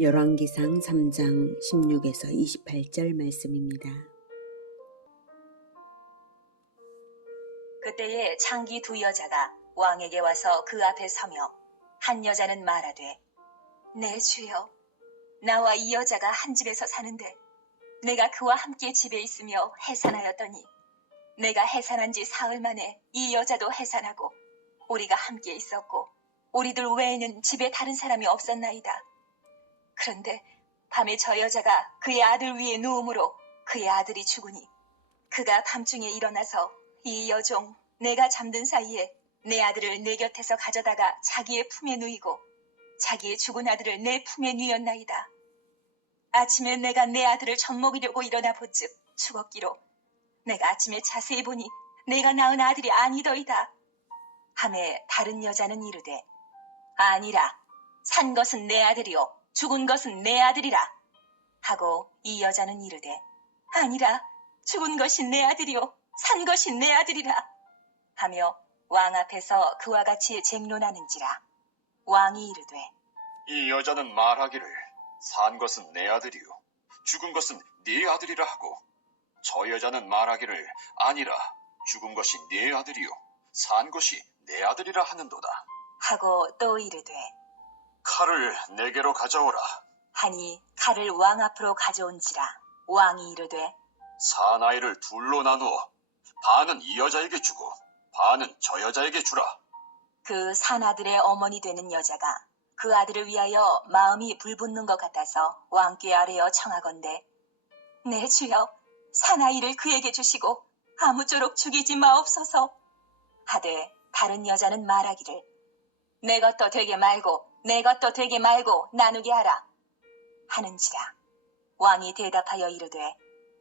열왕기상 3장 16에서 28절 말씀입니다. 그때에 창기 두 여자가 왕에게 와서 그 앞에 서며 한 여자는 말하되, 내 주여, 나와 이 여자가 한 집에서 사는데 내가 그와 함께 집에 있으며 해산하였더니 내가 해산한 지 사흘 만에 이 여자도 해산하고 우리가 함께 있었고 우리들 외에는 집에 다른 사람이 없었나이다. 그런데 밤에 저 여자가 그의 아들 위에 누움으로 그의 아들이 죽으니 그가 밤중에 일어나서 이 여종 내가 잠든 사이에 내 아들을 내 곁에서 가져다가 자기의 품에 누이고 자기의 죽은 아들을 내 품에 누였나이다. 아침에 내가 내 아들을 젖먹이려고 일어나 본즉 죽었기로 내가 아침에 자세히 보니 내가 낳은 아들이 아니더이다. 하매 다른 여자는 이르되, 아니라 산 것은 내 아들이요 죽은 것은 내 아들이라 하고 이 여자는 이르되, 아니라 죽은 것이 내 아들이요 산 것이 내 아들이라 하며 왕 앞에서 그와 같이 쟁론하는지라. 왕이 이르되, 이 여자는 말하기를 산 것은 내 아들이요 죽은 것은 네 아들이라 하고, 저 여자는 말하기를 아니라 죽은 것이 네 아들이요 산 것이 내 아들이라 하는도다 하고 또 이르되, 칼을 내게로 가져오라. 하니 칼을 왕 앞으로 가져온지라. 왕이 이르되, 사나이를 둘로 나누어 반은 이 여자에게 주고 반은 저 여자에게 주라. 그 산아들의 어머니 되는 여자가 그 아들을 위하여 마음이 불붙는 것 같아서 왕께 아뢰어 청하건대, 내 주여, 사나이를 그에게 주시고 아무쪼록 죽이지 마옵소서 하되, 다른 여자는 말하기를, 내 것도 되게 말고 내 것도 되게 말고 나누게 하라 하는지라. 왕이 대답하여 이르되,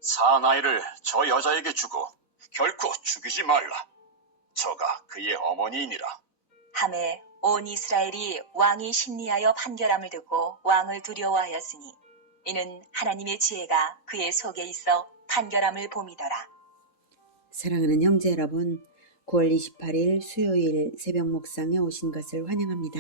사나이를 저 여자에게 주고 결코 죽이지 말라. 저가 그의 어머니이니라. 하매 온 이스라엘이 왕이 심리하여 판결함을 듣고 왕을 두려워하였으니 이는 하나님의 지혜가 그의 속에 있어 판결함을 봄이더라. 사랑하는 형제 여러분, 9월 28일 수요일 새벽 목상에 오신 것을 환영합니다.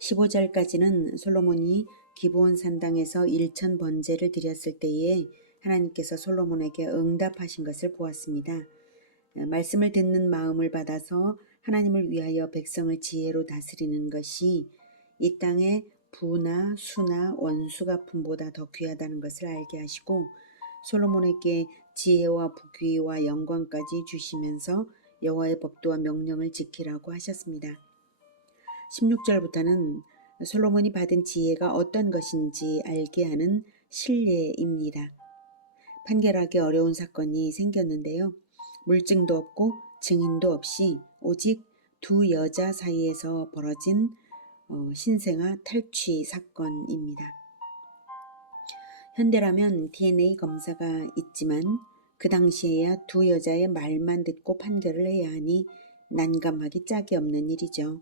15절까지는 솔로몬이 기브온 산당에서 1천 번제를 드렸을 때에 하나님께서 솔로몬에게 응답하신 것을 보았습니다. 말씀을 듣는 마음을 받아서 하나님을 위하여 백성을 지혜로 다스리는 것이 이 땅의 부나 수나 원수 갚음보다 더 귀하다는 것을 알게 하시고, 솔로몬에게 지혜와 부귀와 영광까지 주시면서 여호와의 법도와 명령을 지키라고 하셨습니다. 16절부터는 솔로몬이 받은 지혜가 어떤 것인지 알게 하는 신뢰입니다. 판결하기 어려운 사건이 생겼는데요. 물증도 없고 증인도 없이 오직 두 여자 사이에서 벌어진 신생아 탈취 사건입니다. 현대라면 DNA 검사가 있지만 그 당시에야 두 여자의 말만 듣고 판결을 해야 하니 난감하기 짝이 없는 일이죠.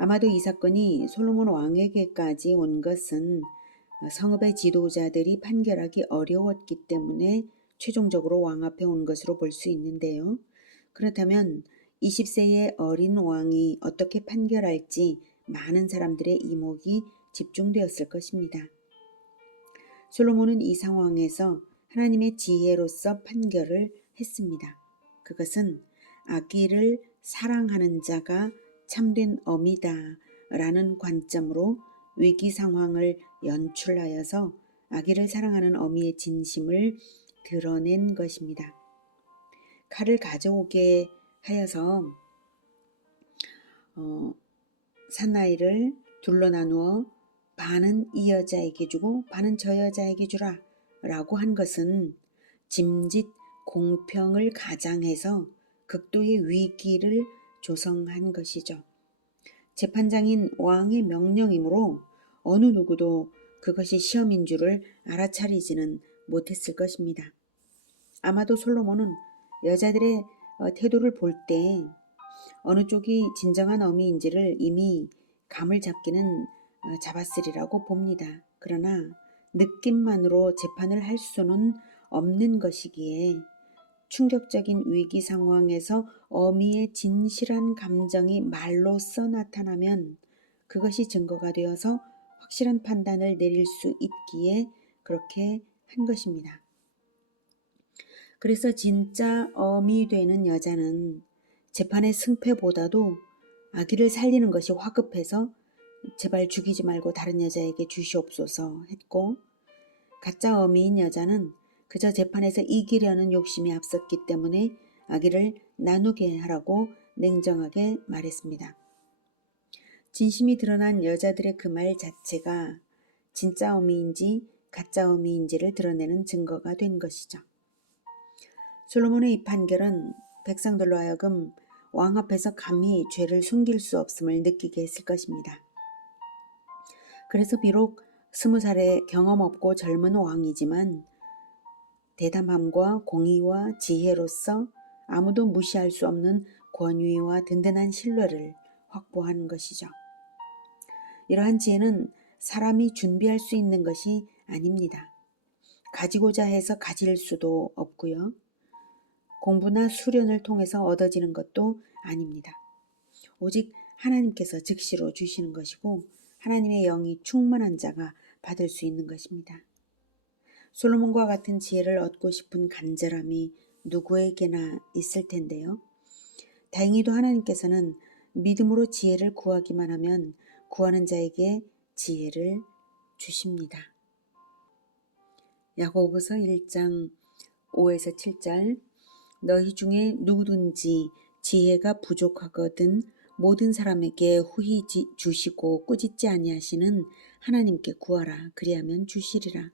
아마도 이 사건이 솔로몬 왕에게까지 온 것은 성읍의 지도자들이 판결하기 어려웠기 때문에 최종적으로 왕 앞에 온 것으로 볼 수 있는데요. 그렇다면 20세의 어린 왕이 어떻게 판결할지 많은 사람들의 이목이 집중되었을 것입니다. 솔로몬은 이 상황에서 하나님의 지혜로서 판결을 했습니다. 그것은 아기를 사랑하는 자가 참된 어미다 라는 관점으로 위기 상황을 연출하여서 아기를 사랑하는 어미의 진심을 드러낸 것입니다. 칼을 가져오게 하여서 사나이를 둘로 나누어 반은 이 여자에게 주고 반은 저 여자에게 주라 라고 한 것은 짐짓 공평을 가장해서 극도의 위기를 조성한 것이죠. 재판장인 왕의 명령이므로 어느 누구도 그것이 시험인 줄을 알아차리지는 못했을 것입니다. 아마도 솔로몬은 여자들의 태도를 볼 때 어느 쪽이 진정한 어미인지를 이미 감을 잡기는 잡았으리라고 봅니다. 그러나 느낌만으로 재판을 할 수는 없는 것이기에 충격적인 위기 상황에서 어미의 진실한 감정이 말로써 나타나면 그것이 증거가 되어서 확실한 판단을 내릴 수 있기에 그렇게 한 것입니다. 그래서 진짜 엄이 되는 여자는 재판의 승패보다도 아기를 살리는 것이 화급해서 제발 죽이지 말고 다른 여자에게 주시옵소서 했고, 가짜 어미인 여자는 그저 재판에서 이기려는 욕심이 앞섰기 때문에 아기를 나누게 하라고 냉정하게 말했습니다. 진심이 드러난 여자들의 그 말 자체가 진짜 어미인지 가짜 어미인지를 드러내는 증거가 된 것이죠. 솔로몬의 이 판결은 백성들로 하여금 왕 앞에서 감히 죄를 숨길 수 없음을 느끼게 했을 것입니다. 그래서 비록 20살의 경험 없고 젊은 왕이지만 대담함과 공의와 지혜로서 아무도 무시할 수 없는 권위와 든든한 신뢰를 확보한 것이죠. 이러한 지혜는 사람이 준비할 수 있는 것이 아닙니다. 가지고자 해서 가질 수도 없고요. 공부나 수련을 통해서 얻어지는 것도 아닙니다. 오직 하나님께서 즉시로 주시는 것이고 하나님의 영이 충만한 자가 받을 수 있는 것입니다. 솔로몬과 같은 지혜를 얻고 싶은 간절함이 누구에게나 있을 텐데요. 다행히도 하나님께서는 믿음으로 지혜를 구하기만 하면 구하는 자에게 지혜를 주십니다. 야고보서 1장 5에서 7절 너희 중에 누구든지 지혜가 부족하거든 모든 사람에게 후히 주시고 꾸짖지 아니하시는 하나님께 구하라. 그리하면 주시리라.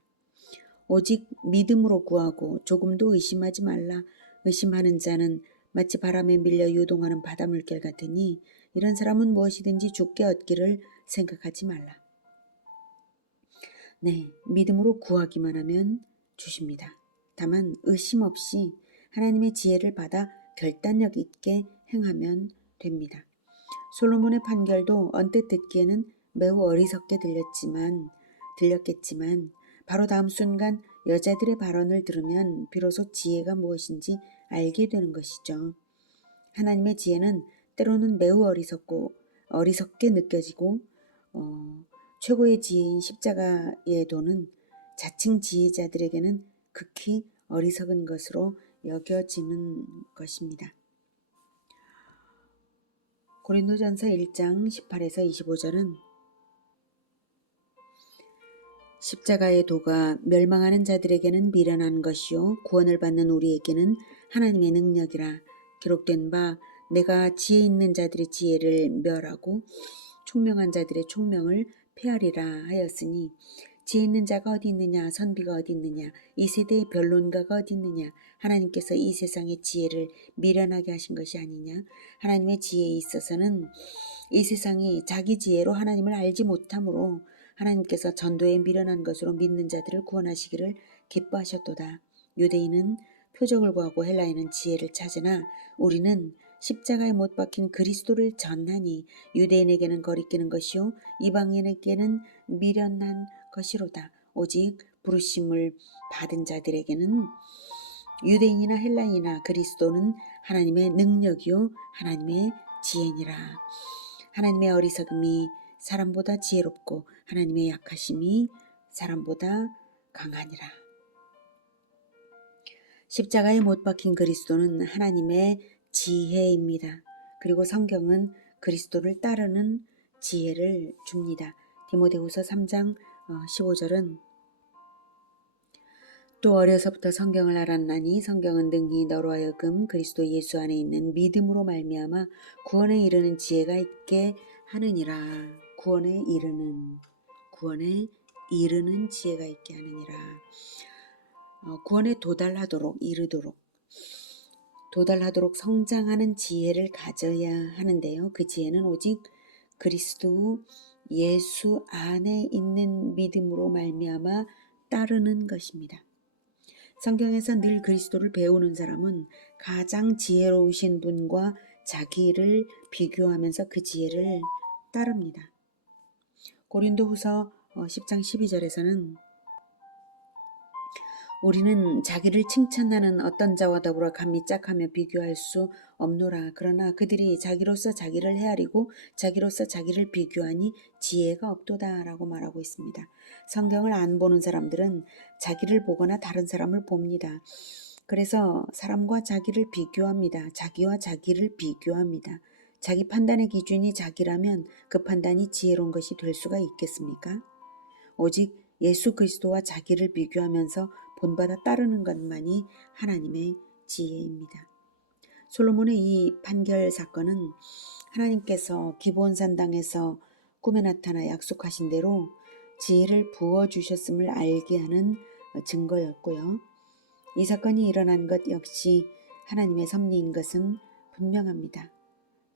오직 믿음으로 구하고 조금도 의심하지 말라. 의심하는 자는 마치 바람에 밀려 요동하는 바닷물결 같으니 이런 사람은 무엇이든지 죽게 얻기를 생각하지 말라. 네, 믿음으로 구하기만 하면 주십니다. 다만 의심 없이 하나님의 지혜를 받아 결단력 있게 행하면 됩니다. 솔로몬의 판결도 언뜻 듣기에는 매우 어리석게 들렸겠지만 바로 다음 순간 여자들의 발언을 들으면 비로소 지혜가 무엇인지 알게 되는 것이죠. 하나님의 지혜는 때로는 매우 어리석게 느껴지고 최고의 지혜인 십자가의 도는 자칭 지혜자들에게는 극히 어리석은 것으로 여겨지는 것입니다. 고린도전서 1장 18에서 25절은 십자가의 도가 멸망하는 자들에게는 미련한 것이요 구원을 받는 우리에게는 하나님의 능력이라. 기록된 바 내가 지혜 있는 자들의 지혜를 멸하고 총명한 자들의 총명을 폐하리라 하였으니 지혜 있는 자가 어디 있느냐 선비가 어디 있느냐 이 세대의 변론가가 어디 있느냐 하나님께서 이 세상의 지혜를 미련하게 하신 것이 아니냐. 하나님의 지혜에 있어서는 이 세상이 자기 지혜로 하나님을 알지 못하므로 하나님께서 전도에 미련한 것으로 믿는 자들을 구원하시기를 기뻐하셨도다. 유대인은 표적을 구하고 헬라인은 지혜를 찾으나 우리는 십자가에 못 박힌 그리스도를 전하니 유대인에게는 거리끼는 것이요 이방인에게는 미련한 것이로다. 오직 부르심을 받은 자들에게는 유대인이나 헬라인이나 그리스도는 하나님의 능력이요 하나님의 지혜니라. 하나님의 어리석음이 사람보다 지혜롭고 하나님의 약하심이 사람보다 강하니라. 십자가에 못 박힌 그리스도는 하나님의 지혜입니다. 그리고 성경은 그리스도를 따르는 지혜를 줍니다. 디모데후서 3장 15절은 또 어려서부터 성경을 알았나니 성경은 능히 너로 하여금 그리스도 예수 안에 있는 믿음으로 말미암아 구원에 이르는 지혜가 있게 하느니라. 구원에 이르는 지혜가 있게 하느니라. 구원에 도달하도록 성장하는 지혜를 가져야 하는데요. 그 지혜는 오직 그리스도 예수 안에 있는 믿음으로 말미암아 따르는 것입니다. 성경에서 늘 그리스도를 배우는 사람은 가장 지혜로우신 분과 자기를 비교하면서 그 지혜를 따릅니다. 고린도후서 10장 12절에서는 우리는 자기를 칭찬하는 어떤 자와 더불어 감히 짝하며 비교할 수 없노라. 그러나 그들이 자기로서 자기를 헤아리고 자기로서 자기를 비교하니 지혜가 없도다라고 말하고 있습니다. 성경을 안 보는 사람들은 자기를 보거나 다른 사람을 봅니다. 그래서 사람과 자기를 비교합니다. 자기와 자기를 비교합니다. 자기 판단의 기준이 자기라면 그 판단이 지혜로운 것이 될 수가 있겠습니까? 오직 예수 그리스도와 자기를 비교하면서 본받아 따르는 것만이 하나님의 지혜입니다. 솔로몬의 이 판결 사건은 하나님께서 기브온산당에서 꿈에 나타나 약속하신 대로 지혜를 부어주셨음을 알게 하는 증거였고요. 이 사건이 일어난 것 역시 하나님의 섭리인 것은 분명합니다.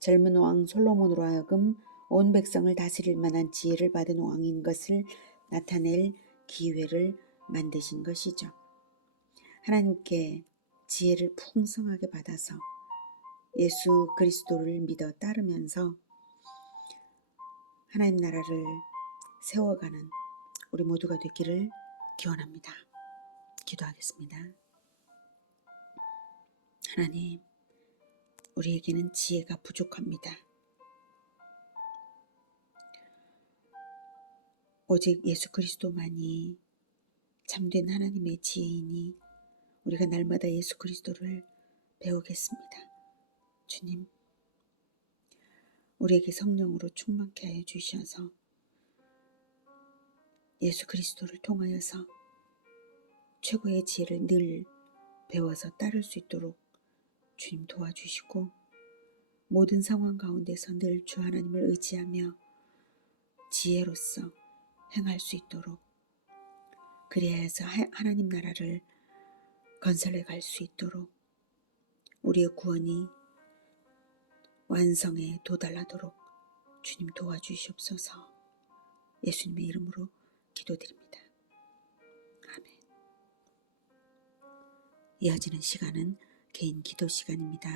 젊은 왕 솔로몬으로 하여금 온 백성을 다스릴 만한 지혜를 받은 왕인 것을 나타낼 기회를 만드신 것이죠. 하나님께 지혜를 풍성하게 받아서 예수 그리스도를 믿어 따르면서 하나님 나라를 세워가는 우리 모두가 되기를 기원합니다. 기도하겠습니다. 하나님, 우리에게는 지혜가 부족합니다. 오직 예수 그리스도만이 참된 하나님의 지혜이니 우리가 날마다 예수 그리스도를 배우겠습니다. 주님, 우리에게 성령으로 충만케 하여 주셔서 예수 그리스도를 통하여서 최고의 지혜를 늘 배워서 따를 수 있도록 주님 도와주시고 모든 상황 가운데서 늘 주 하나님을 의지하며 지혜로서 행할 수 있도록 그래야 해서 하나님 나라를 건설해 갈 수 있도록 우리의 구원이 완성에 도달하도록 주님 도와주시옵소서. 예수님의 이름으로 기도드립니다. 아멘. 이어지는 시간은 개인 기도 시간입니다.